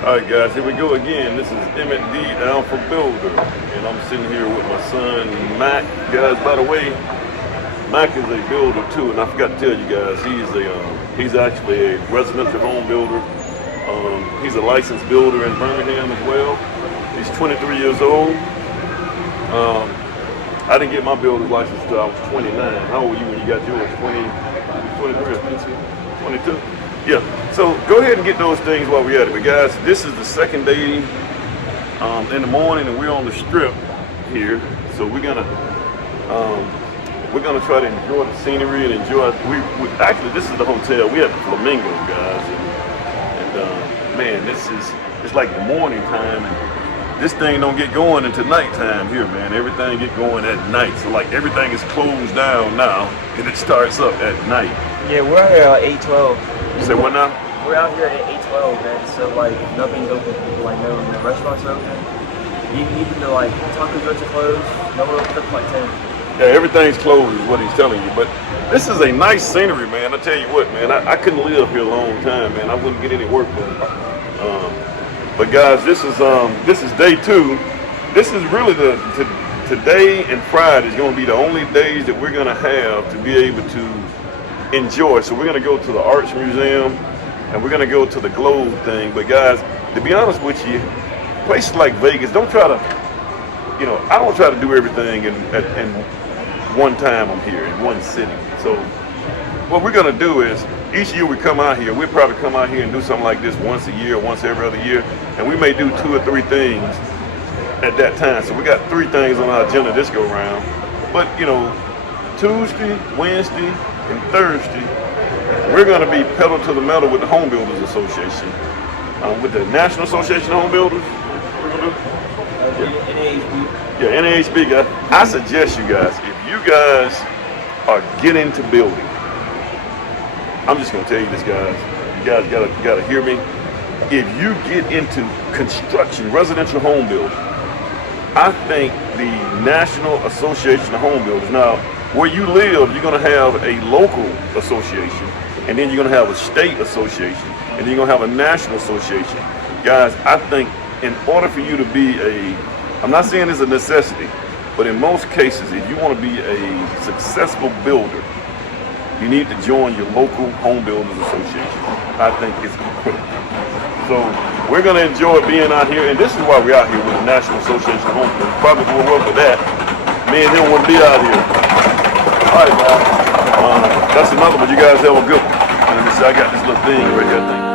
Alright guys, here we go again. This is Emmett D. Alpha Builder. And I'm sitting here with my son, Mac. Guys, by the way, Mac is a builder too, and I forgot to tell you guys, he's actually a residential home builder. He's a licensed builder in Birmingham as well. He's 23 years old. I didn't get my builder's license until I was 29. How old were you when you got yours? 23 or 22? Yeah, so go ahead and get those things while we're at it. But guys, this is the second day in the morning, and we're on the strip here. So we're gonna try to enjoy the scenery and enjoy. Actually, this is the hotel. We have the Flamingo, guys, and man, it's like the morning time, and this thing don't get going until nighttime here, man. Everything get going at night. So like everything is closed down now, and it starts up at night. Yeah, we're out here at 8:12. You say what now? We're out here at 8:12, man. So like nothing's open. Like no restaurants are open. Even though like Taco Joe's are closed, no one opens up like 10. Yeah, everything's closed is what he's telling you. But this is a nice scenery, man. I tell you what, man. I couldn't live here a long time, man. I wouldn't get any work done. But guys, this is day 2. This is really today and Friday is going to be the only days that we're going to have to be able to enjoy. So we're going to go to the Arts Museum and we're going to go to the Globe thing. But guys, to be honest with you, places like Vegas, don't try to, I don't try to do everything in one time. I'm here in one city. So what we're going to do is each year we come out here, we'll probably come out here and do something like this once a year, once every other year, and we may do 2 or 3 things at that time. So we got 3 things on our agenda this go round. But Tuesday, Wednesday, and Thursday, we're going to be pedal to the metal with the Home Builders Association, with the National Association of Home Builders. We're going to do NAHB. Yeah, NAHB, guys. I suggest you guys, if you guys are getting to building, I'm just gonna tell you this, guys. You guys gotta hear me. If you get into construction, residential home building, I think the National Association of Home Builders. Now, where you live, you're gonna have a local association, and then you're gonna have a state association, and then you're gonna have a national association. Guys, I think in order for you to be I'm not saying it's a necessity, but in most cases, if you want to be a successful builder, you need to join your local home builders association. I think it's critical. So we're going to enjoy being out here, and this is why we're out here with the National Association of Home Builders. Probably will work with that. Me and him wouldn't be out here. All right, guys. That's another one. You guys have a good one. And I got this little thing right here.